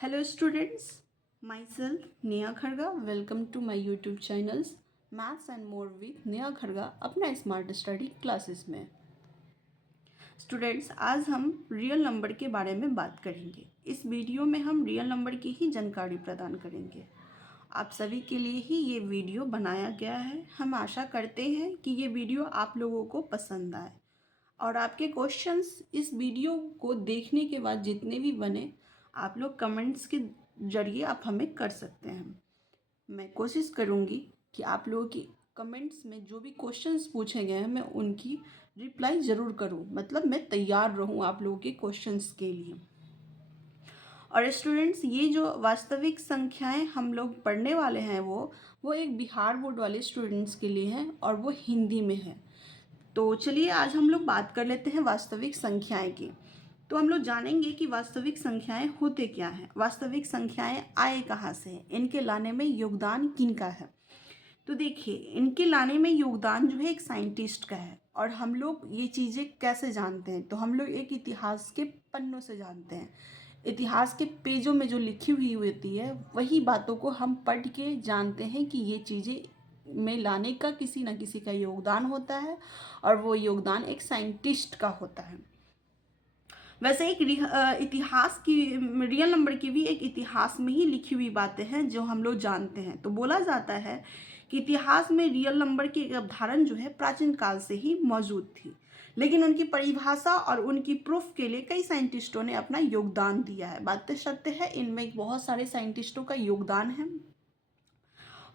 Hello students, myself Neha Kharga. Welcome to my YouTube channels Maths and More with Neha Kharga अपना smart study classes में। Students, आज हम real number के बारे में बात करेंगे। इस वीडियो में हम रियल नंबर की ही जानकारी प्रदान करेंगे। आप सभी के लिए ही ये वीडियो बनाया गया है। हम आशा करते हैं कि ये वीडियो आप लोगों को पसंद आए और आपके क्वेश्चंस इस वीडियो को देखने के बाद जितने भी बने आप लोग कमेंट्स के जरिए आप हमें कर सकते हैं। मैं कोशिश करूँगी कि आप लोगों की कमेंट्स में जो भी क्वेश्चंस पूछे गए हैं मैं उनकी रिप्लाई ज़रूर करूँ, मतलब मैं तैयार रहूँ आप लोगों के क्वेश्चंस के लिए। और स्टूडेंट्स, ये जो वास्तविक संख्याएं हम लोग पढ़ने वाले हैं वो एक बिहार बोर्ड वाले स्टूडेंट्स के लिए हैं और वो हिंदी में है। तो चलिए आज हम लोग बात कर लेते हैं वास्तविक संख्याएं की। तो हम लोग जानेंगे कि वास्तविक संख्याएं होते क्या हैं, वास्तविक संख्याएं आए कहाँ से, इनके लाने में योगदान किनका है। तो देखिए, इनके लाने में योगदान जो है एक साइंटिस्ट का है। और हम लोग ये चीज़ें कैसे जानते हैं, तो हम लोग एक इतिहास के पन्नों से जानते हैं। इतिहास के पेजों में जो लिखी हुई होती है वही बातों को हम पढ़ के जानते हैं कि ये चीज़ें में लाने का किसी न किसी का योगदान होता है और वो योगदान एक साइंटिस्ट का होता है। वैसे एक इतिहास की रियल नंबर की भी एक इतिहास में ही लिखी हुई बातें हैं जो हम लोग जानते हैं। तो बोला जाता है कि इतिहास में रियल नंबर की अवधारणा जो है प्राचीन काल से ही मौजूद थी, लेकिन उनकी परिभाषा और उनकी प्रूफ के लिए कई साइंटिस्टों ने अपना योगदान दिया है। बात तो सत्य है, इनमें बहुत सारे साइंटिस्टों का योगदान है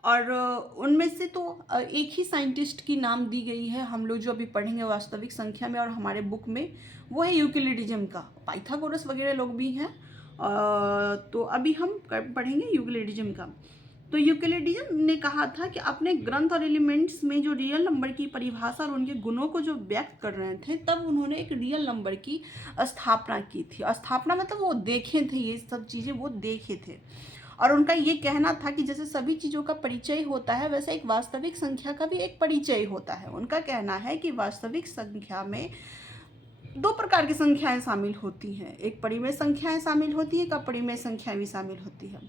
और उनमें से तो एक ही साइंटिस्ट की नाम दी गई है हम लोग जो अभी पढ़ेंगे वास्तविक संख्या में और हमारे बुक में, वो है यूक्लिडिज्म का। पाइथागोरस वगैरह लोग भी हैं। तो अभी हम पढ़ेंगे यूक्लिडिज्म का। तो यूक्लिडिज्म ने कहा था कि अपने ग्रंथ और एलिमेंट्स में जो रियल नंबर की परिभाषा और उनके गुणों को जो व्यक्त कर रहे थे, तब उन्होंने एक रियल नंबर की स्थापना की थी। स्थापना मतलब वो देखे थे, ये सब चीज़ें वो देखे थे। और उनका ये कहना था कि जैसे सभी चीज़ों का परिचय होता है वैसे एक वास्तविक संख्या का भी एक परिचय होता है। उनका कहना है कि वास्तविक संख्या में दो प्रकार की संख्याएं शामिल होती हैं, एक परिमेय संख्याएं शामिल होती है, एक अपरिमेय संख्याएं भी शामिल होती है।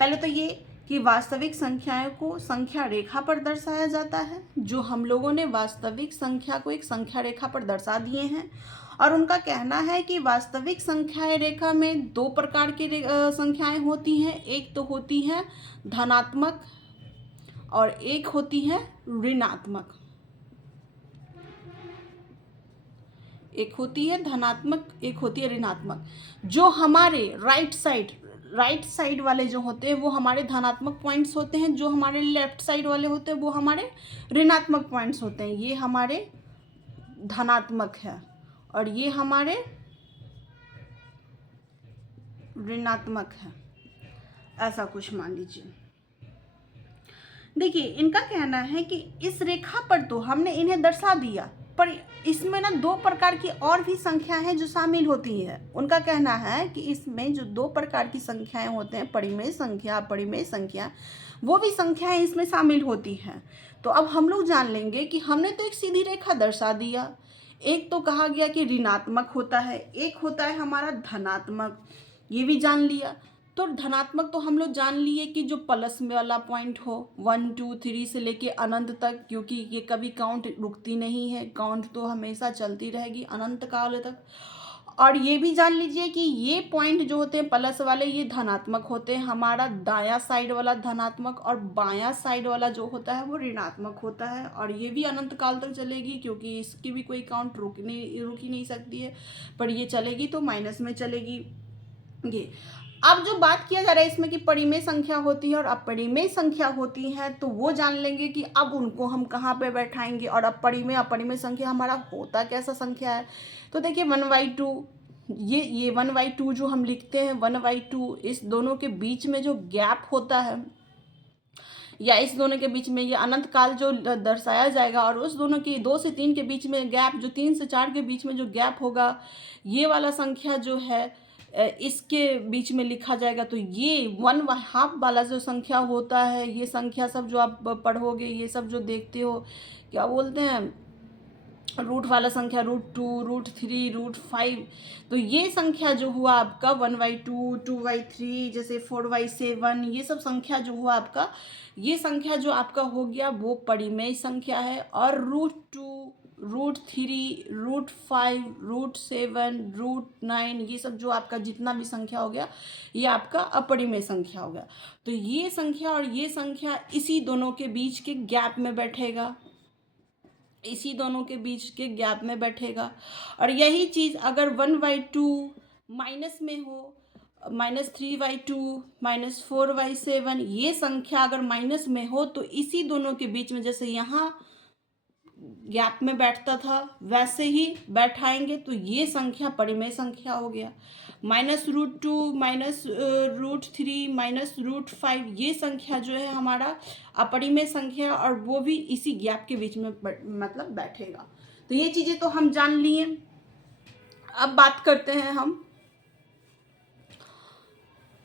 पहले तो ये कि वास्तविक संख्याओं को संख्या रेखा पर दर्शाया जाता है, जो हम लोगों ने वास्तविक संख्या को एक संख्या रेखा पर दर्शा दिए हैं। और उनका कहना है कि वास्तविक संख्या रेखा में दो प्रकार की संख्याएं होती हैं, एक तो होती है धनात्मक और एक होती है ऋणात्मक। एक होती है धनात्मक, एक होती है ऋणात्मक। जो हमारे राइट साइड वाले जो होते हैं वो हमारे धनात्मक पॉइंट्स होते हैं, जो हमारे लेफ्ट साइड वाले होते हैं वो हमारे ऋणात्मक पॉइंट्स होते हैं। ये हमारे धनात्मक है और ये हमारे ऋणात्मक है, ऐसा कुछ मान लीजिए। देखिए, इनका कहना है कि इस रेखा पर तो हमने इन्हें दर्शा दिया, पर इसमें ना दो प्रकार की और भी संख्याएं हैं जो शामिल होती हैं। उनका कहना है कि इसमें जो दो प्रकार की संख्याएं होते हैं, परिमेय संख्या, अपरिमेय संख्या, वो भी संख्याएं इसमें शामिल होती हैं। तो अब हम लोग जान लेंगे कि हमने तो एक सीधी रेखा दर्शा दिया, एक तो कहा गया कि ऋणात्मक होता है, एक होता है हमारा धनात्मक, ये भी जान लिया। तो धनात्मक तो हम लोग जान लिए कि जो प्लस में वाला पॉइंट हो 1 2 3 से लेके अनंत तक, क्योंकि ये कभी काउंट रुकती नहीं है, काउंट तो हमेशा चलती रहेगी अनंत काल तक। और ये भी जान लीजिए कि ये पॉइंट जो होते हैं प्लस वाले, ये धनात्मक होते हैं। हमारा दायां साइड वाला धनात्मक और बायां साइड वाला जो होता है वो ऋणात्मक होता है। और ये भी अनंत काल तक चलेगी, क्योंकि इसकी भी कोई काउंट रुक ही नहीं सकती है, पर ये चलेगी तो माइनस में चलेगी। ये अब जो बात किया जा रहा है इसमें कि परिमेय संख्या होती है और अपरिमेय संख्या होती है, तो वो जान लेंगे कि अब उनको हम कहाँ पे बैठाएंगे। और अपरिमेय संख्या हमारा होता कैसा संख्या है। तो देखिए 1/2, ये 1/2 जो हम लिखते हैं 1/2, इस दोनों के बीच में जो गैप होता है या इस दोनों के बीच में ये अनंत काल जो दर्शाया जाएगा, और उस दोनों की 2 से 3 के बीच में गैप, जो 3 से 4 के बीच में जो गैप होगा, ये वाला संख्या जो है इसके बीच में लिखा जाएगा। तो ये 1/2 वाला जो संख्या होता है, ये संख्या सब जो आप पढ़ोगे, ये सब जो देखते हो, क्या बोलते हैं, रूट वाला संख्या √2, √3, √5। तो ये संख्या जो हुआ आपका 1/2, 2/3, जैसे 4/7, ये सब संख्या जो हुआ आपका, ये संख्या जो आपका हो गया वो परिमेय संख्या है। और √2, √3, √5, √7, √9, ये सब जो आपका जितना भी संख्या हो गया, ये आपका अपरिमेय संख्या हो गया। तो ये संख्या और ये संख्या इसी दोनों के बीच के गैप में बैठेगा, इसी दोनों के बीच के गैप में बैठेगा। और यही चीज़ अगर 1/2 माइनस में हो, -3/2, -4/7, ये संख्या अगर माइनस में हो तो इसी दोनों के बीच में, जैसे यहाँ गैप में बैठता था वैसे ही बैठाएंगे, तो ये संख्या परिमेय संख्या हो गया। -√2, -√3, -√5, ये संख्या जो है हमारा अपरिमेय संख्या है, और वो भी इसी गैप के बीच में मतलब बैठेगा। तो ये चीज़ें तो हम जान लिए। अब बात करते हैं हम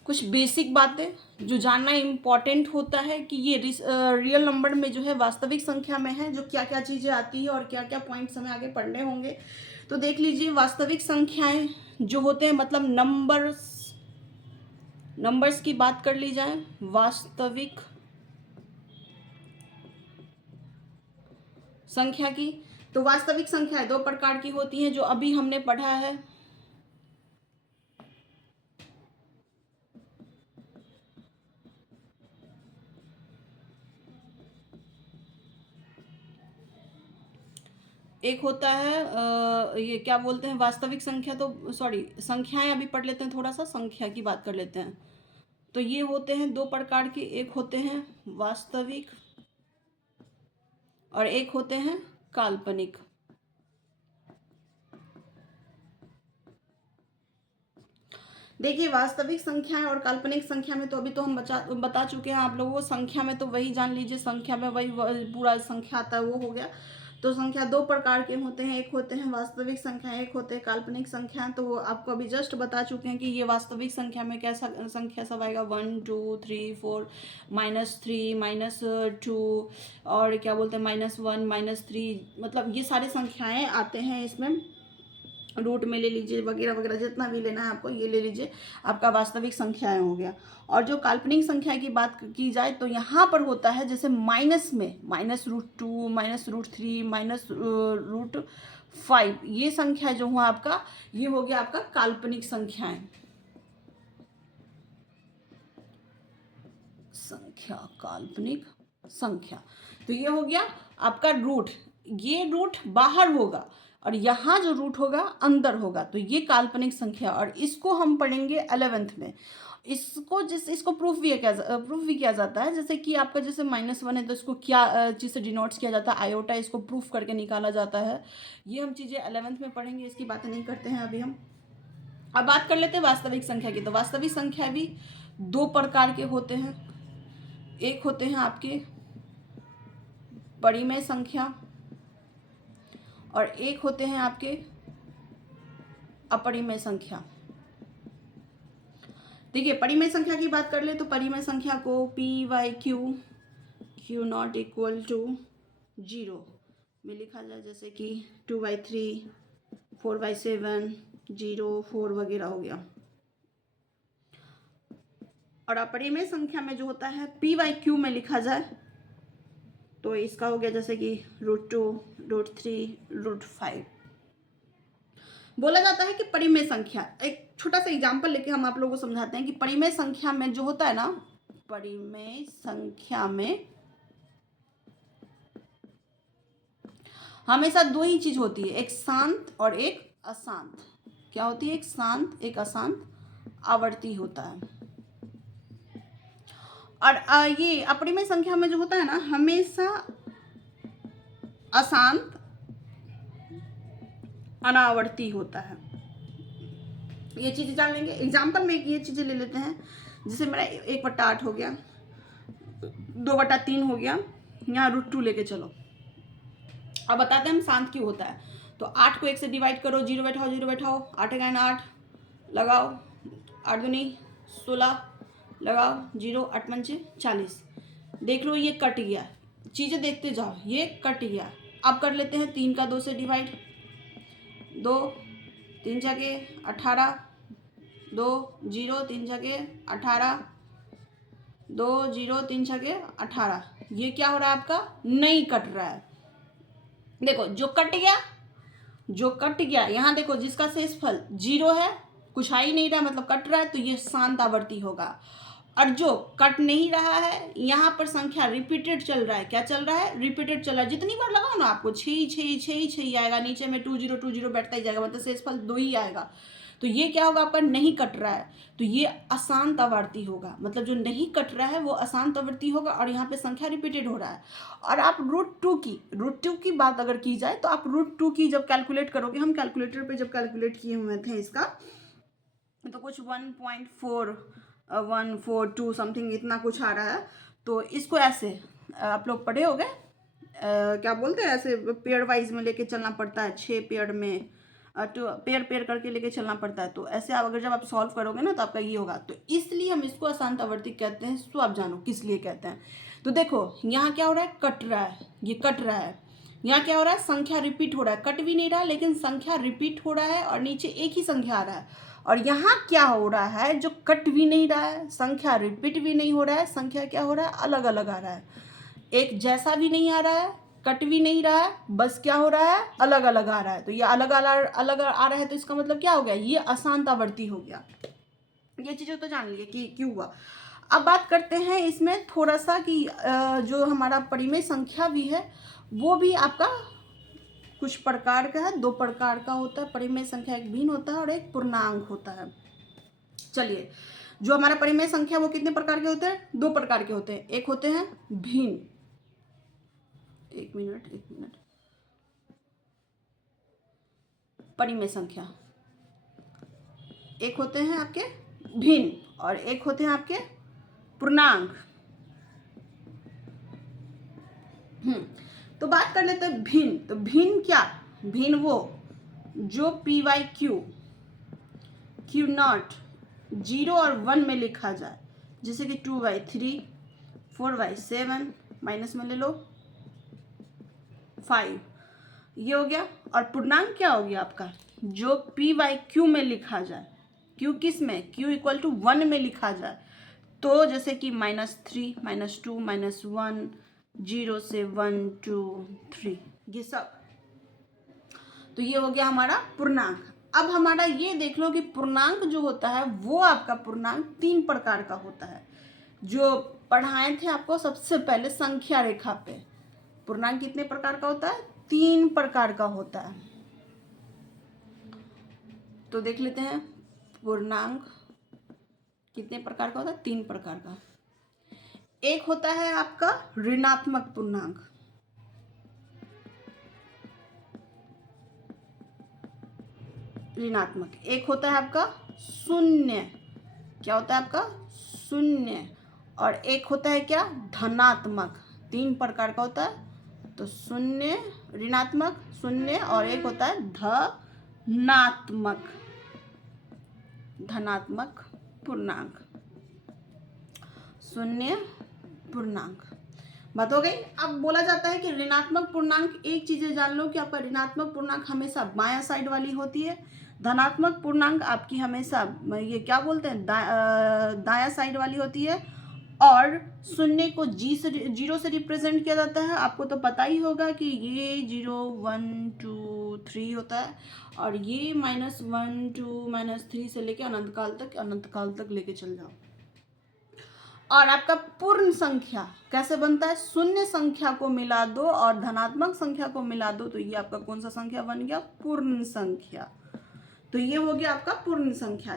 कुछ बेसिक बातें जो जानना इम्पॉर्टेंट होता है कि ये रियल नंबर में जो है, वास्तविक संख्या में है, जो क्या क्या चीज़ें आती है और क्या क्या पॉइंट्स हमें आगे पढ़ने होंगे। तो देख लीजिए, वास्तविक संख्याएं जो होते हैं, मतलब नंबर्स की बात कर ली जाए, वास्तविक संख्या की, तो वास्तविक संख्याएं 2 प्रकार की होती हैं जो अभी हमने पढ़ा है। एक होता है ये क्या बोलते हैं, वास्तविक संख्या, तो सॉरी, संख्याएं अभी पढ़ लेते हैं, थोड़ा सा संख्या की बात कर लेते हैं। तो ये होते हैं 2 प्रकार के, एक होते हैं वास्तविक और एक होते हैं काल्पनिक। देखिए, वास्तविक संख्याएं और काल्पनिक संख्या में तो अभी तो हम बता चुके हैं आप लोगों को। संख्या में तो वही जान लीजिए, संख्या में वही पूरा संख्या आता है, वो हो गया। तो संख्या 2 प्रकार के होते हैं, एक होते हैं वास्तविक संख्या, एक होते हैं काल्पनिक संख्या। तो आपको अभी जस्ट बता चुके हैं कि ये वास्तविक संख्या में कैसा संख्या सब आएगा, 1, 2, 3, 4, -3, -2, और क्या बोलते हैं -1, -3, मतलब ये सारे संख्याएं आते हैं इसमें। रूट में ले लीजिए, वगैरह वगैरह, जितना भी लेना है आपको ये ले लीजिए, आपका वास्तविक संख्याएं हो गया। और जो काल्पनिक संख्या की बात की जाए तो यहाँ पर होता है जैसे माइनस में, -√2, -√3, -√5, ये संख्या जो हुआ आपका, ये हो गया आपका काल्पनिक संख्याएं। काल्पनिक संख्या, तो ये हो गया आपका रूट। ये रूट बाहर होगा और यहाँ जो रूट होगा अंदर होगा, तो ये काल्पनिक संख्या। और इसको हम पढ़ेंगे 11th में। इसको प्रूफ भी किया जाता है, जैसे कि आपका जैसे -1 है तो इसको क्या चीज़ से डिनोट्स किया जाता है, आयोटा, इसको प्रूफ करके निकाला जाता है। ये हम चीज़ें 11th में पढ़ेंगे, इसकी बातें नहीं करते हैं अभी हम। अब बात कर लेते हैं वास्तविक संख्या की। तो वास्तविक संख्या भी 2 प्रकार के होते हैं, एक होते हैं आपके परिमेय संख्या और एक होते हैं आपके अपरिमेय संख्या। देखिए, परिमेय संख्या की बात कर ले तो परिमेय संख्या को P/Q में लिखा जाए, जैसे कि 2/3, 4/7, 0, 4 वगैरह हो गया। और अपरिमेय संख्या में जो होता है P/Q में लिखा जाए तो इसका हो गया जैसे कि √2, √3, √5। बोला जाता है कि परिमेय संख्या, एक छोटा सा एग्जाम्पल लेके हम आप लोगों को समझाते हैं कि परिमेय संख्या में जो होता है ना, परिमेय संख्या में हमेशा 2 ही चीज होती है, एक शांत और एक अशांत। क्या होती है? एक शांत, एक अशांत आवर्ती होता है। और ये अपरिमेय संख्या में जो होता है ना, हमेशा अशांत अनावर्ती होता है। ये चीज़ें जान लेंगे। एग्जाम्पल में ये चीज़ें ले लेते हैं, जैसे मेरा 1/8 हो गया, 2/3 हो गया, यहाँ √2 लेके चलो। अब बताते हैं हम शांत क्यों होता है। तो 8 को 1 से डिवाइड करो, 0 बैठाओ, 0 बैठाओ, 8 का 8 लगाओ, 8 दूनी 16 लगाओ, 0, 8 पंचे 40। देख लो ये कट गया, चीज़ें देखते जाओ, ये कट गया, अब कर लेते हैं 3 का 2 से डिवाइड। 2 3 जगह 18, 2 0 3 जगह 18, 2 0 3 जगह 18। ये क्या हो रहा है आपका, नहीं कट रहा है। देखो जो कट गया, जो कट गया यहाँ देखो, जिसका शेषफल 0 है, कुछ आ ही नहीं रहा मतलब कट रहा है, तो ये शांत आवर्ती होगा। और जो कट नहीं रहा है, यहाँ पर संख्या रिपीटेड चल रहा है। क्या चल रहा है, रिपीटेड चल रहा है। जितनी बार लगाओ ना आपको 6 आएगा, नीचे में 20 बैठता ही जाएगा, मतलब शेषफल 2 ही आएगा। तो ये क्या होगा आपका, नहीं कट रहा है, तो ये अशांत आवर्ती होगा। मतलब जो नहीं कट रहा है वो अशांत आवर्ती होगा, और यहाँ पे संख्या रिपीटेड हो रहा है। और आप रूट टू की बात अगर की जाए, तो आप रूट 2 की जब कैलकुलेट करोगे, हम कैलकुलेटर पे जब कैलकुलेट किए हुए थे इसका, तो कुछ 1.4142 समथिंग इतना कुछ आ रहा है। तो इसको ऐसे आप लोग पढ़े होंगे, क्या बोलते हैं, ऐसे पेयर वाइज में लेके चलना पड़ता है, 6 पेयर में, तो पेयर करके लेके चलना पड़ता है। तो ऐसे अगर जब आप सॉल्व करोगे ना, तो आपका ये होगा। तो इसलिए हम इसको अशांत आवर्ती कहते हैं। तो आप जानो किस लिए कहते हैं। तो देखो यहाँ क्या हो रहा है, कट रहा है, ये कट रहा है। यहाँ क्या हो रहा है, संख्या रिपीट हो रहा है, कट भी नहीं रहा है, लेकिन संख्या रिपीट हो रहा है, और नीचे एक ही संख्या आ रहा है। और यहाँ क्या हो रहा है, जो कट भी नहीं रहा है, संख्या रिपीट भी नहीं हो रहा है, संख्या क्या हो रहा है, अलग अलग आ रहा है। एक जैसा भी नहीं आ रहा है, कट भी नहीं रहा है, बस क्या हो रहा है, अलग अलग आ रहा है। तो ये अलग अलग आ रहा है, तो इसका मतलब क्या हो गया, ये अशांत आवर्ती हो गया। ये चीज़ें तो जान लिए कि क्यों हुआ। अब बात करते हैं इसमें थोड़ा सा कि जो हमारा परिमेय संख्या भी है, वो भी आपका कुछ प्रकार का है। 2 प्रकार का होता है परिमेय संख्या, एक भिन्न होता है और एक पूर्णांक होता है। चलिए, जो हमारा परिमेय संख्या वो कितने प्रकार के होते हैं, 2 प्रकार के होते हैं। एक होते हैं भिन्न, एक मिनट, परिमेय संख्या, एक होते हैं आपके भिन्न और एक होते हैं आपके पूर्णांक। तो बात कर लेते हैं भिन्न। तो भिन्न क्या, भिन्न वो जो पी वाई क्यू नॉट 0 और 1 में लिखा जाए, जैसे कि 2/3, 4/7, माइनस में ले लो 5, ये हो गया। और पूर्णांक क्या हो गया आपका, जो पी वाई क्यू में लिखा जाए, क्यू किस में, क्यू इक्वल टू 1 में लिखा जाए। तो जैसे कि -3, -2, -1, 0 से 1, 2, 3, ये सब। तो ये हो गया हमारा पूर्णांक। अब हमारा ये देख लो कि पूर्णांक जो होता है वो आपका पूर्णांक 3 प्रकार का होता है। जो पढ़ाए थे आपको सबसे पहले संख्या रेखा पे, पूर्णांक कितने प्रकार का होता है, 3 प्रकार का होता है। तो देख लेते हैं पूर्णांक कितने प्रकार का होता है, 3 प्रकार का। एक होता है आपका ऋणात्मक पूर्णांक, ऋणात्मक। एक होता है आपका शून्य, क्या होता है आपका शून्य। और एक होता है क्या, धनात्मक। 3 प्रकार का होता है। तो शून्य, ऋणात्मक, शून्य, और एक होता है धनात्मक, धनात्मक पूर्णांक, शून्य पूर्णांक। बात हो गई। अब बोला जाता है कि ऋणात्मक पूर्णांक, एक चीजें जान लो कि आपका ऋणात्मक पूर्णांक हमेशा बायां साइड वाली होती है, धनात्मक पूर्णांक आपकी हमेशा ये क्या बोलते हैं दायां साइड वाली होती है। और शून्य को जीरो से रिप्रेजेंट किया जाता है। आपको तो पता ही होगा कि ये 0, 1, 2, 3 होता है, और ये -1, 2, -3 से लेके अनंत काल तक लेके चल जाओ। और आपका पूर्ण संख्या कैसे बनता है, शून्य संख्या को मिला दो और धनात्मक संख्या को मिला दो, तो ये आपका कौन सा संख्या बन गया, पूर्ण संख्या। तो ये हो गया आपका पूर्ण संख्या।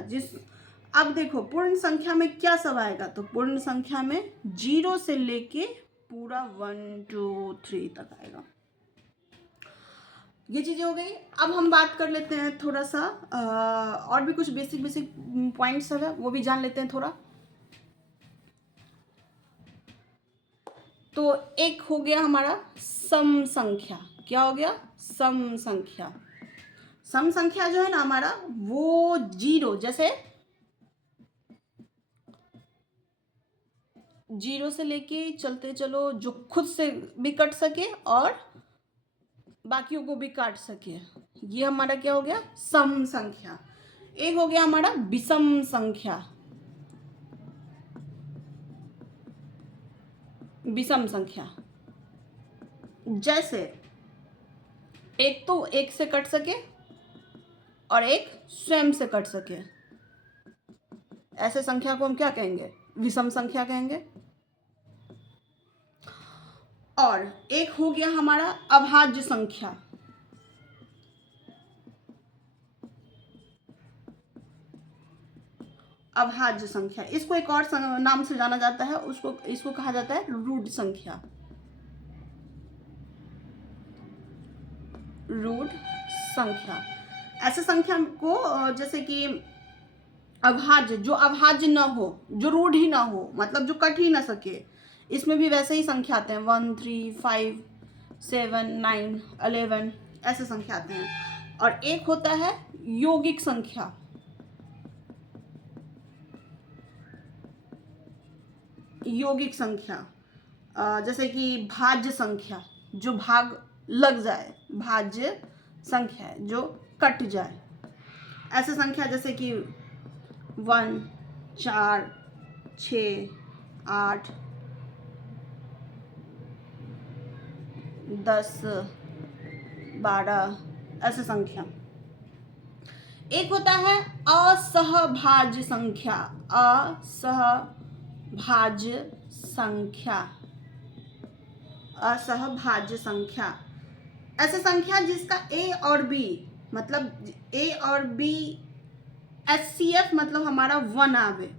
अब देखो पूर्ण संख्या में क्या सब आएगा, तो पूर्ण संख्या में 0 से लेके पूरा 1, 2, 3 तक आएगा। ये चीजें हो गई। अब हम बात कर लेते हैं थोड़ा सा और भी कुछ बेसिक पॉइंट्स है वो भी जान लेते हैं थोड़ा। तो एक हो गया हमारा सम संख्या, क्या हो गया, सम संख्या। सम संख्या जो है ना हमारा, वो 0, जैसे 0 से लेके चलते चलो, जो खुद से भी कट सके और बाकियों को भी काट सके। ये हमारा क्या हो गया, सम संख्या। एक हो गया हमारा विषम संख्या। विषम संख्या जैसे एक तो एक से कट सके और एक स्वयं से कट सके, ऐसे संख्या को हम क्या कहेंगे, विषम संख्या कहेंगे। और एक हो गया हमारा अभाज्य संख्या। अभाज्य संख्या, इसको एक और नाम से जाना जाता है, इसको कहा जाता है रूढ़ संख्या। रूढ़ संख्या ऐसे संख्या को जैसे कि अभाज्य, जो अभाज्य न हो, जो रूढ़ ही ना हो, मतलब जो कट ही ना सके, इसमें भी वैसे ही संख्या आते हैं 1 3 5 7 9 11 ऐसे संख्या आते हैं। और एक होता है यौगिक संख्या। यौगिक संख्या जैसे कि भाज्य संख्या, जो भाग लग जाए, भाज्य संख्या है जो कट जाए। ऐसे संख्या जैसे कि 1 4 6 8 10 12 ऐसे संख्या। एक होता है असहभाज्य संख्या। असहभाज्य संख्या। असहभाज्य संख्या ऐसे संख्या जिसका ए और बी, मतलब ए और बी HCF मतलब हमारा 1 आवे।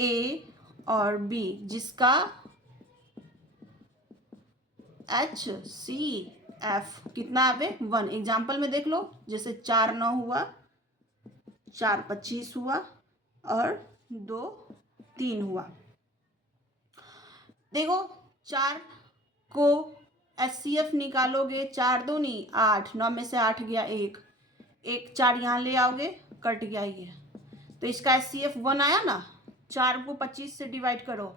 ए और बी जिसका HCF कितना आवे, 1। एग्जाम्पल में देख लो, जैसे 4 9 हुआ, 4 25 हुआ और 2 3 हुआ। देखो 4 को HCF निकालोगे, 4 2 नहीं 8, 9 में से 8 गया, एक 4 यहाँ ले आओगे, कट गया ये, तो इसका HCF 1 आया ना। 4 को 25 से डिवाइड करो,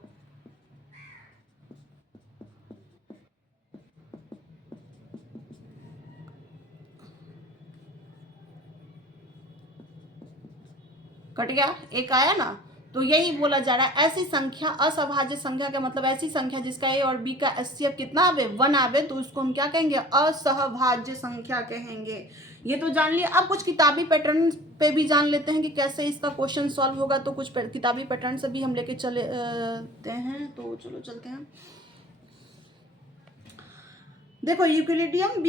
कट गया, एक आया ना। तो यही बोला जा रहा है, ऐसी संख्या, असहभाज्य संख्या का मतलब ऐसी संख्या जिसका ए और बी का HCF कितना आवे, 1 आवे, तो उसको हम क्या कहेंगे, असहभाज्य संख्या कहेंगे। ये तो जान लिया। अब कुछ किताबी पैटर्न पे भी जान लेते हैं कि कैसे इसका क्वेश्चन सॉल्व होगा। तो कुछ किताबी पैटर्न से भी हम लेके चलते हैं, तो चलो चलते हैं। देखो यूक्लिडियन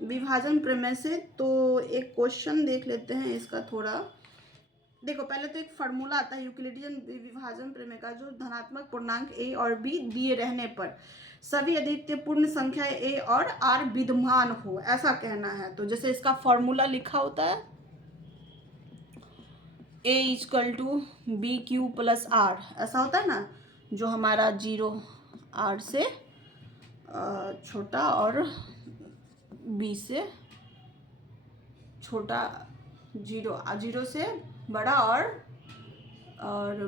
विभाजन प्रमेय से तो एक क्वेश्चन देख लेते हैं इसका थोड़ा। देखो पहले तो एक फार्मूला आता है यूक्लिडियन विभाजन प्रमेय का, जो धनात्मक पूर्णांक a और b दिए रहने पर सभी अद्वितीय पूर्ण संख्या a और r विद्यमान हो, ऐसा कहना है। तो जैसे इसका फॉर्मूला लिखा होता है a = b³ + r, ऐसा होता है ना, जो हमारा 0 r से छोटा और b से छोटा, 0 से बड़ा और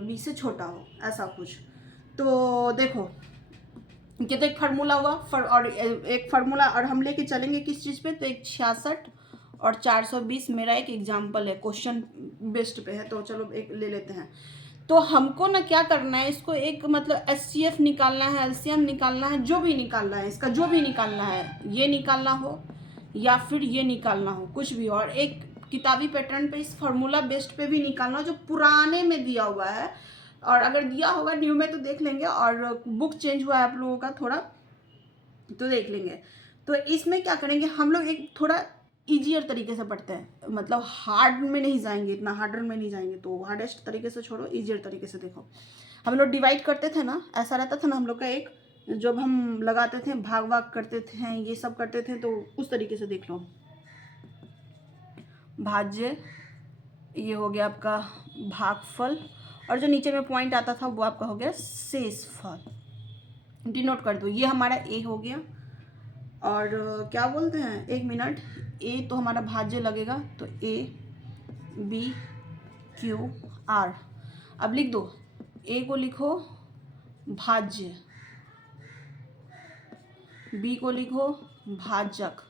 b से छोटा हो, ऐसा कुछ। तो देखो ये तो एक फार्मूला हुआ, और एक फार्मूला, और हम लेके चलेंगे किस चीज़ पे, तो एक 66 और 420 मेरा एक एग्जाम्पल है, क्वेश्चन बेस्ड पे है, तो चलो एक ले लेते हैं। तो हमको ना क्या करना है, इसको एक मतलब HCF निकालना है, LCM निकालना है, जो भी निकालना है, इसका जो भी निकालना है, ये निकालना हो या फिर ये निकालना हो, कुछ भी। और एक किताबी पैटर्न पे इस फार्मूला बेस्ड पे भी निकालना हो, जो पुराने में दिया हुआ है, और अगर दिया होगा न्यू में तो देख लेंगे, और बुक चेंज हुआ है आप लोगों का थोड़ा, तो देख लेंगे। तो इसमें क्या करेंगे हम लोग, एक थोड़ा ईजियर तरीके से पढ़ते हैं, मतलब हार्ड में नहीं जाएंगे, इतना हार्डर में नहीं जाएंगे, तो हार्डेस्ट तरीके से छोड़ो, ईजियर तरीके से देखो। हम लोग डिवाइड करते थे ना, ऐसा रहता था ना हम लोग का, एक जब हम लगाते थे, भाग करते थे, ये सब करते थे, तो उस तरीके से देख लो। भाज्य, ये हो गया आपका भागफल, और जो नीचे में पॉइंट आता था वो आपका हो गया शेषफल। डिनोट कर दो, ये हमारा ए हो गया। और क्या बोलते हैं, 1 मिनट, ए तो हमारा भाज्य लगेगा, तो A B Q R। अब लिख दो, ए को लिखो भाज्य बी को लिखो भाजक,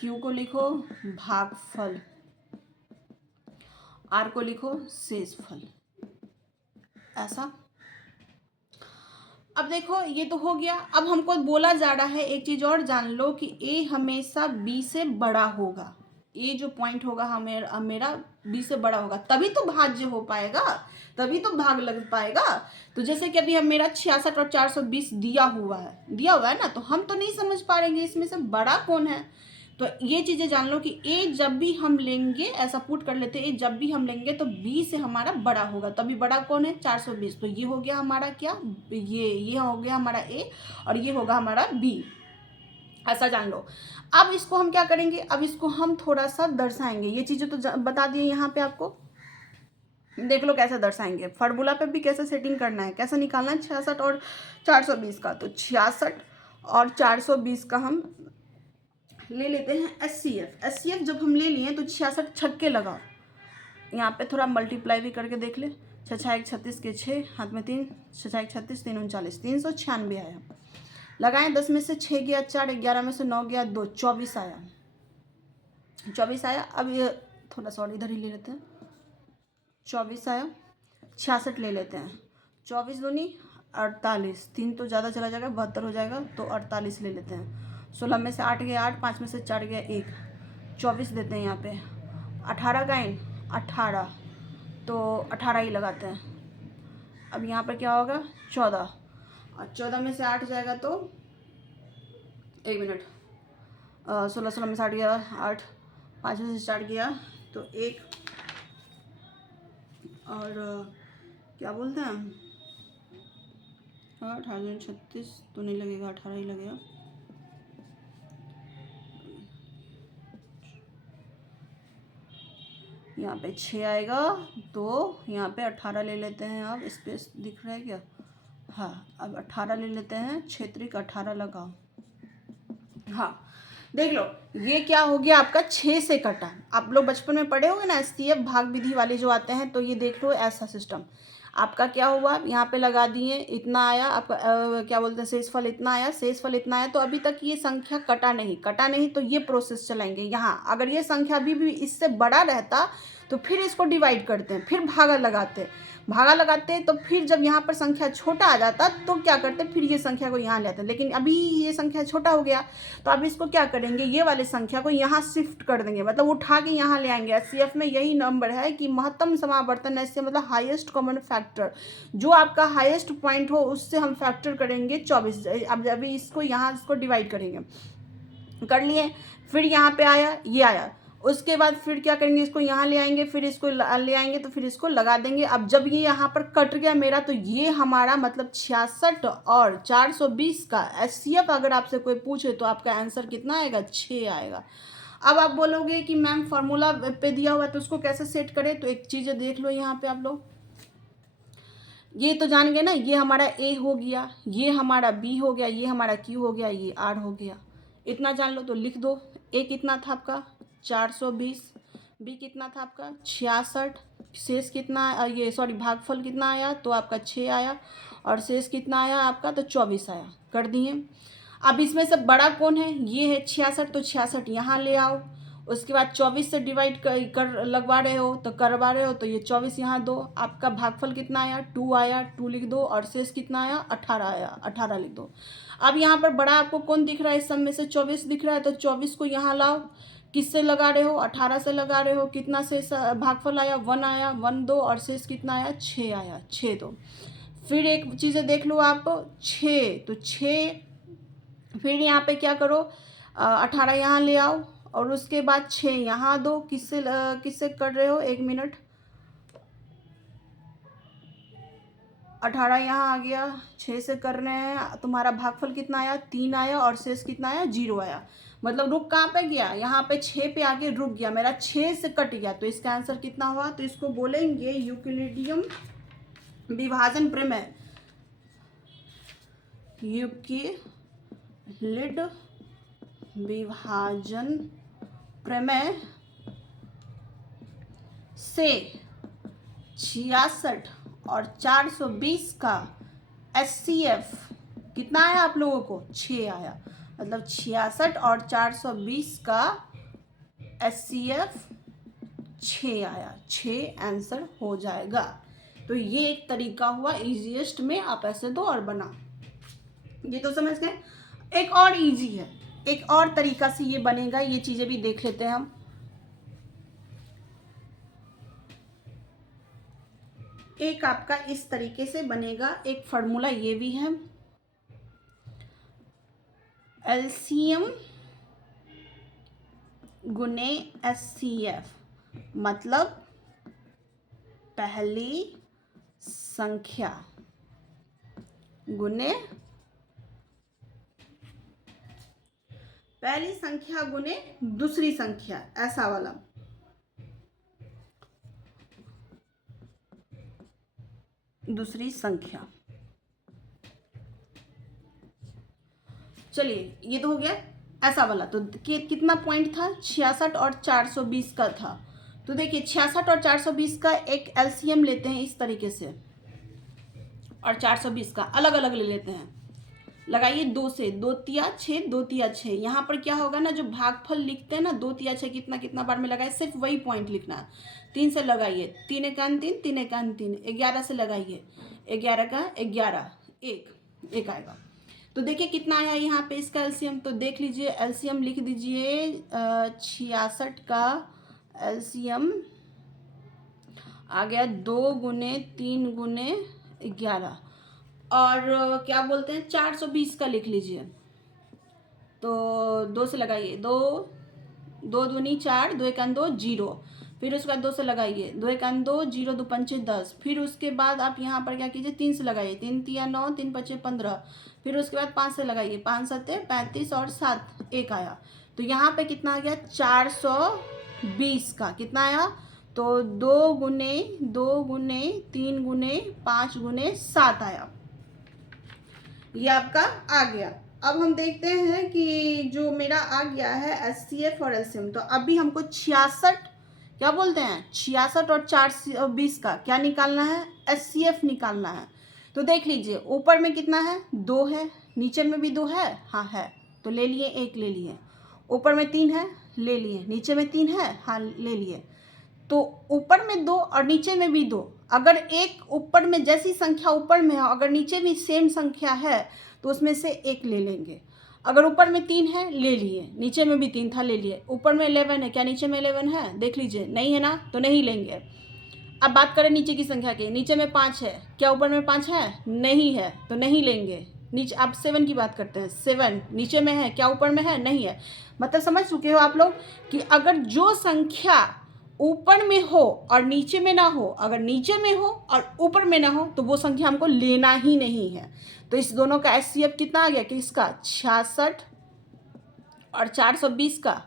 क्यू को लिखो भागफल, आर को लिखो शेषफल। ऐसा। अब देखो ये तो हो गया। अब हमको बोला जा रहा है एक चीज और जान लो कि ए हमेशा बी से बड़ा होगा। ये जो पॉइंट होगा मेरा बी से बड़ा होगा, तभी तो भाज्य हो पाएगा, तभी तो भाग लग पाएगा। तो जैसे कि अभी हम मेरा 66 और 420 दिया हुआ है ना, तो हम तो नहीं समझ पाएंगे इसमें से बड़ा कौन है। तो ये चीज़ें जान लो कि ए जब भी हम लेंगे, ऐसा पुट कर लेते हैं, ए जब भी हम लेंगे तो बी से हमारा बड़ा होगा। तभी बड़ा कौन है 420। तो ये हो गया हमारा क्या, ये हो गया हमारा ए और ये होगा हमारा बी। ऐसा जान लो। अब इसको हम क्या करेंगे, अब इसको हम थोड़ा सा दर्शाएंगे। ये चीज़ें तो बता दिए यहाँ पे आपको, देख लो कैसे दर्शाएंगे। फार्मूला पे भी कैसे सेटिंग करना है, कैसे निकालना है 66 और 420 का। तो 66 और 420 का हम ले लेते हैं SCF। SCF जब हम ले लिए तो 66 छक्के लगाओ, यहाँ पे थोड़ा मल्टीप्लाई भी करके देख ले। 6 1 36 के 6, हाथ में 3, 6 1 36, 3 39, 396 आया। लगाएं 10 में से 6 गया 4, 11 में से 9 गया 2, 24 आया। 24 आया। अब ये थोड़ा सा और इधर ही ले लेते हैं, 24 आया। 66 ले लेते हैं, 24 दूनी 48, 3 तो ज़्यादा चला जाएगा 72 हो जाएगा, तो 48 ले लेते हैं। 16 में से 8 गया 8, 5 में से 4 गया 1, 24 देते हैं यहाँ पे। 18 का इन 18, तो 18 ही लगाते हैं। अब यहाँ पर क्या होगा 14, और 14 में से 8 जाएगा तो 1 मिनट, 16 में से 8 गया 8, 5 में से 4 गया तो 1, और क्या बोलते हैं 18 36 तो नहीं लगेगा, 18 ही लगेगा। यहाँ पे 6 आएगा, तो यहाँ पे 18 ले लेते हैं। अब स्पेस दिख रहा है क्या, हाँ अब 18 ले लेते हैं, क्षेत्रिक 18 लगाओ। हाँ देख लो ये क्या हो गया आपका 6 से कटा। आप लोग बचपन में पढ़े होंगे ना SCF भाग विधि वाले जो आते हैं, तो ये देख लो ऐसा सिस्टम आपका क्या हुआ। यहाँ पे लगा दिए, इतना आया आपका क्या बोलते हैं शेषफल इतना आया, शेषफल इतना आया। तो अभी तक ये संख्या कटा नहीं, तो ये प्रोसेस चलाएंगे। यहाँ अगर ये संख्या अभी भी इससे बड़ा रहता तो फिर इसको डिवाइड करते हैं, फिर भागा लगाते तो फिर जब यहाँ पर संख्या छोटा आ जाता तो क्या करते, फिर ये संख्या को यहाँ ले आते। लेकिन अभी ये संख्या छोटा हो गया, तो अब इसको क्या करेंगे, ये वाले संख्या को यहाँ शिफ्ट कर देंगे, मतलब उठा के यहाँ ले आएंगे। SCF में यही नंबर है कि महत्तम समावर्तन, ऐसे मतलब हाईएस्ट कॉमन फैक्टर, जो आपका हाईएस्ट पॉइंट हो उससे हम फैक्टर करेंगे 24। अब अभी इसको यहाँ इसको डिवाइड करेंगे, कर लिए। फिर यहाँ पे आया, ये आया, उसके बाद फिर क्या करेंगे, इसको यहाँ ले आएंगे, फिर इसको ले आएंगे, तो फिर इसको लगा देंगे। अब जब ये यहाँ पर कट गया मेरा, तो ये हमारा मतलब 66 और 420 का SCF अगर आपसे कोई पूछे तो आपका आंसर कितना आएगा, 6 आएगा। अब आप बोलोगे कि मैम फार्मूला पे दिया हुआ है तो उसको कैसे सेट करें, तो एक चीज़ देख लो यहाँ पे आप लोग, ये तो जान गए ना, ये हमारा A हो गया, ये हमारा B हो गया, ये हमारा Q हो गया, ये R हो गया। इतना जान लो तो लिख दो। A कितना था आपका 420, B कितना था आपका 66, शेष कितना ये सॉरी भागफल कितना आया, तो आपका 6 आया, और शेष कितना आया आपका, तो 24 आया। कर दिए। अब इसमें से बड़ा कौन है, ये है 66, तो 66 यहाँ ले आओ। उसके बाद 24 से डिवाइड कर लगवा रहे हो तो करवा रहे हो, तो ये 24 यहाँ दो। आपका भागफल कितना आया 2 आया, 2 लिख दो, और शेष कितना आया 18 आया, 18 लिख दो। अब यहाँ पर बड़ा आपको कौन दिख रहा है, इस सब में से 24 दिख रहा है, तो 24 को यहाँ लाओ। किससे लगा रहे हो, 18 से लगा रहे हो। कितना शेष भागफल आया 1 आया, 1 2, और शेष कितना आया 6 आया, 6 दो। फिर एक चीज़ें देख लो आप, 6 तो 6, फिर यहाँ पे क्या करो 18 यहाँ ले आओ, और उसके बाद 6 यहाँ दो। किससे कर रहे हो, 1 मिनट, 18 यहाँ आ गया, 6 से कर रहे हैं। तुम्हारा भागफल कितना आया 3 आया, और शेष कितना आया 0 आया। मतलब रुक कहाँ पे गया, यहाँ पे 6 पे आके रुक गया, मेरा 6 से कट गया। तो इसका आंसर कितना हुआ, तो इसको बोलेंगे यूक्लिडियन विभाजन प्रमेय, यूक्लिड विभाजन प्रमेय से 66 और 420 का SCF कितना आया आप लोगों को? 6 आया। मतलब 66 और 420 का HCF 6 आया। 6 आंसर हो जाएगा। तो ये एक तरीका हुआ इजीएस्ट में, आप ऐसे दो और बना। ये तो समझ गए। एक और इजी है, एक और तरीका से ये बनेगा, ये चीजें भी देख लेते हैं हम। एक आपका इस तरीके से बनेगा, एक फॉर्मूला ये भी है, एलसीएम गुने HCF, मतलब पहली संख्या गुने दूसरी संख्या, ऐसा वाला। दूसरी संख्या। चलिए ये तो हो गया ऐसा वाला। तो कितना पॉइंट था? 66 और 420 का था। तो देखिए 66 और 420 का एक एलसीएम लेते हैं इस तरीके से, और 420 का अलग अलग ले लेते हैं। लगाइए 2 से, 2 तिया 6, 2 तिया 6। यहाँ पर क्या होगा ना, जो भागफल लिखते हैं ना, 2 तिया 6 कितना कितना बार में लगाए, सिर्फ वही पॉइंट लिखना है। 3 से लगाइए, 3 एकान 3, 3 एकान 3। 11 से लगाइए, 11 का 11, 1 आएगा। तो देखिए कितना आया यहाँ पे इसका एलसीएम। तो देख लीजिए, एलसीएम लिख दीजिए, 66 का एलसीएम आ गया 2 गुने 3 गुने 11, और क्या बोलते हैं 420 का लिख लीजिए। तो 2 से लगाइए, 2 दूनी 4, 2 एकान 2 0। फिर उसके बाद 2 से लगाइए, 2 एकान 2 0, 2 पंचे 10। फिर उसके बाद आप यहाँ पर क्या कीजिए, 3 से लगाइए, 3 तिया 9, 3 पचे 15। फिर उसके बाद 5 से लगाइए, 5 सत्ते 35 और 7, 1 आया। तो यहाँ पे कितना आ गया? 420 का कितना आया? तो 2 गुने 3 गुने 5 गुने 7 आया। ये आपका आ गया। अब हम देखते हैं कि जो मेरा आ गया है HCF और LCM। तो अभी हमको 66, क्या बोलते हैं, 66 और 420 का क्या निकालना है? HCF निकालना है। तो देख लीजिए, ऊपर में कितना है? 2 है, नीचे में भी 2 है, हाँ है, तो ले लिए, 1 ले लिए। ऊपर में 3 है, ले लिए। नीचे में 3 है, हाँ ले लिए। तो ऊपर में 2 और नीचे में भी 2। अगर एक ऊपर में जैसी संख्या ऊपर में है, अगर नीचे भी सेम संख्या है, तो उसमें से 1 ले लेंगे। अगर ऊपर में 3 है, ले लिए, नीचे में भी 3 था, ले लिए। ऊपर में 11 है, क्या नीचे में 11 है? देख लीजिए, नहीं है ना, तो नहीं लेंगे। अब बात करें नीचे की संख्या की, नीचे में 5 है, क्या ऊपर में 5 है? नहीं है, तो नहीं लेंगे। नीचे अब 7 की बात करते हैं, 7 नीचे में है, क्या ऊपर में है? नहीं है। मतलब समझ चुके हो आप लोग कि अगर जो संख्या ऊपर में हो और नीचे में ना हो, अगर नीचे में हो और ऊपर में ना हो, तो वो संख्या हमको लेना ही नहीं है। तो इस दोनों का HCF कितना आ गया? कि इसका 66 और 420 का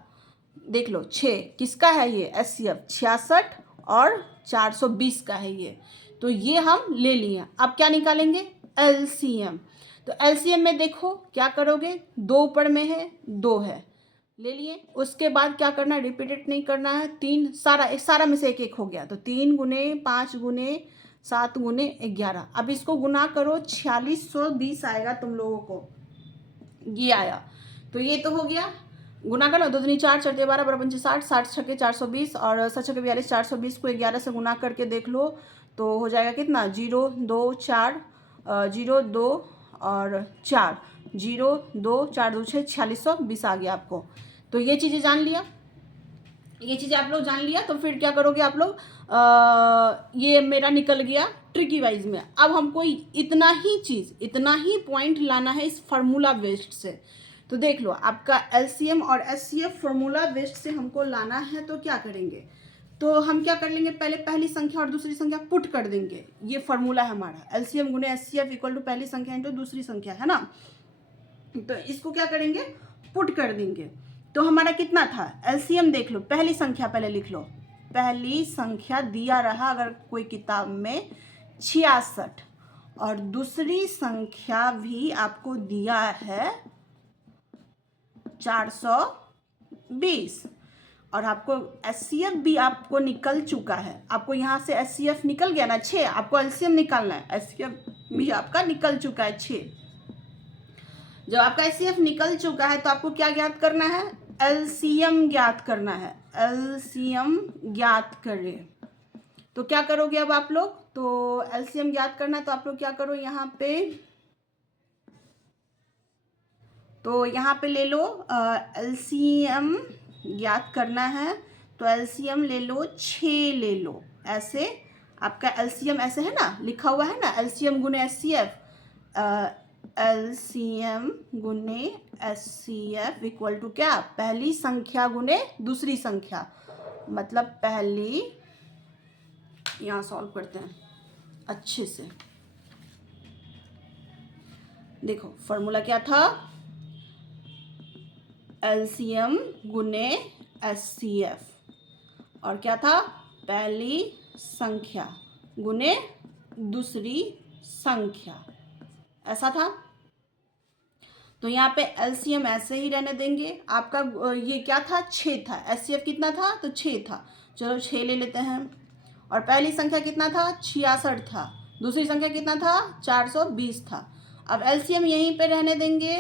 देख लो 6 किसका है? ये HCF 66 और 420 का है ये। तो ये हम ले लिए। अब क्या निकालेंगे? LCM। तो LCM में देखो क्या करोगे, 2 ऊपर में है, 2 है, ले लिए। उसके बाद क्या करना है? रिपीटेड नहीं करना है। 3 सारा में से 1 1 हो गया। तो 3 गुने 5 गुने 7 गुने 11। अब इसको गुना करो, 4620 आएगा तुम लोगों को, ये आया। तो ये तो हो गया, गुना करो, 2 दूनी 4, 4 12, 12 पंचे 60, 60 छक्के 420 और 7 छक्के 42, 420 को 11 से गुना करके देख लो, तो हो जाएगा कितना? 0 2 4, 0 2 और 4, 0 2 4 2 6, 4620 आ गया आपको। तो ये चीज़ें जान लिया, ये चीज़ें आप लोग जान लिया। तो फिर क्या करोगे आप लोग, ये मेरा निकल गया ट्रिकी वाइज में। अब हमको इतना ही पॉइंट लाना है इस फार्मूला बेस्ड से। तो देख लो, आपका LCM और HCF फार्मूला बेस्ड से हमको लाना है। तो क्या करेंगे, तो हम क्या कर लेंगे, पहले पहली संख्या और दूसरी संख्या पुट कर देंगे। ये फार्मूला है हमारा, LCM गुने HCF इक्वल टू पहली संख्या इंटू दूसरी संख्या, है ना। तो इसको क्या करेंगे, पुट कर देंगे। तो हमारा कितना था? LCM देख लो, पहली संख्या पहले लिख लो। पहली संख्या दिया रहा अगर कोई किताब में 66, और दूसरी संख्या भी आपको दिया है 420, और आपको HCF भी आपको निकल चुका है। आपको यहाँ से HCF निकल गया ना 6, आपको LCM निकालना है। HCF भी आपका निकल चुका है 6। जब आपका HCF निकल चुका है तो आपको क्या ज्ञात करना है, LCM ज्ञात करना है, LCM ज्ञात करें। तो क्या करोगे अब आप लोग, तो LCM ज्ञात करना है तो आप लोग क्या करो यहाँ पे, तो यहाँ पे ले लो LCM ज्ञात करना है तो LCM ले लो 6 ले लो, ऐसे आपका LCM ऐसे है ना, लिखा हुआ है ना LCM गुने HCF, LCM गुने HCF इक्वल टू क्या, पहली संख्या गुने दूसरी संख्या, मतलब पहली, यहाँ सॉल्व करते हैं अच्छे से। देखो फॉर्मूला क्या था, LCM गुने HCF और क्या था, पहली संख्या गुने दूसरी संख्या, ऐसा था। तो यहाँ पे LCM ऐसे ही रहने देंगे, आपका ये क्या था 6 था, HCF कितना था तो 6 था, चलो 6 ले लेते हैं। और पहली संख्या कितना था 66 था, दूसरी संख्या कितना था 420 था। अब LCM यहीं पे रहने देंगे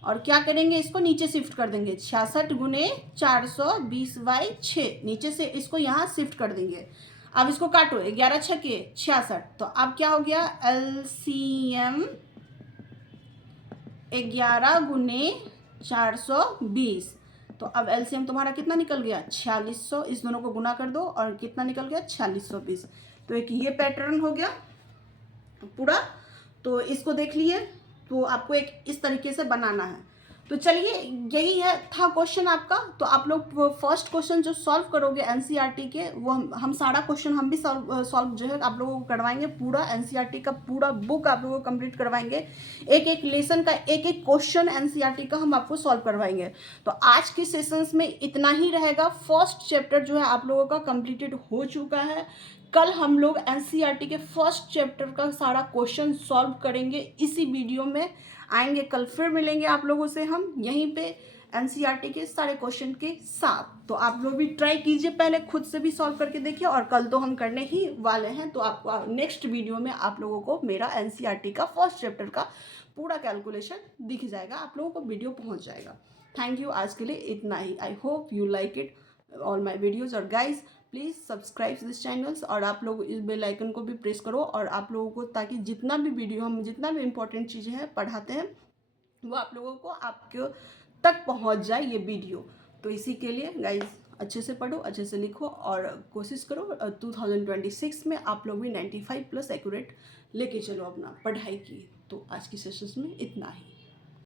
और क्या करेंगे, इसको नीचे शिफ्ट कर देंगे, 66 गुने 420/6, नीचे से इसको यहाँ शिफ्ट कर देंगे। अब इसको काटो, 11 छके 66, तो अब क्या हो गया LCM 11 गुने 420, तो अब LCM तुम्हारा कितना निकल गया 4600, इस दोनों को गुना कर दो और कितना निकल गया 4620। तो एक ये पैटर्न हो गया पूरा, तो इसको देख लिए, तो आपको एक इस तरीके से बनाना है। तो चलिए यही है था क्वेश्चन आपका। तो आप लोग फर्स्ट क्वेश्चन जो सॉल्व करोगे NCERT के, वो हम सारा क्वेश्चन हम भी सॉल्व जो है आप लोगों को करवाएंगे, पूरा NCERT का पूरा बुक आप लोगों को कंप्लीट करवाएंगे, एक एक लेसन का एक एक क्वेश्चन NCERT का हम आपको सॉल्व करवाएंगे। तो आज के सेशंस में इतना ही रहेगा, फर्स्ट चैप्टर जो है आप लोगों का कंप्लीटेड हो चुका है। कल हम लोग NCERT के फर्स्ट चैप्टर का सारा क्वेश्चन सॉल्व करेंगे, इसी वीडियो में आएंगे कल, फिर मिलेंगे आप लोगों से हम यहीं पे NCERT के सारे क्वेश्चन के साथ। तो आप लोग भी ट्राई कीजिए, पहले खुद से भी सॉल्व करके देखिए, और कल तो हम करने ही वाले हैं। तो आपको नेक्स्ट वीडियो में आप लोगों को मेरा NCERT का फर्स्ट चैप्टर का पूरा कैलकुलेशन दिख जाएगा, आप लोगों को वीडियो पहुँच जाएगा। थैंक यू, आज के लिए इतना ही। I hope you like it all my videos. और guys please subscribe this channels, और आप लोग इस बेल आइकन को भी प्रेस करो, और आप लोगों को, ताकि जितना भी वीडियो हम जितना भी इम्पोर्टेंट चीज़ें हैं पढ़ाते हैं वो आप लोगों को आपके तक पहुंच जाए ये वीडियो। तो इसी के लिए गाइज अच्छे से पढ़ो, अच्छे से लिखो, और कोशिश करो 2026 में आप लोग भी 95+ एक्यूरेट लेके चलो अपना पढ़ाई की। तो आज की सेशंस में इतना ही।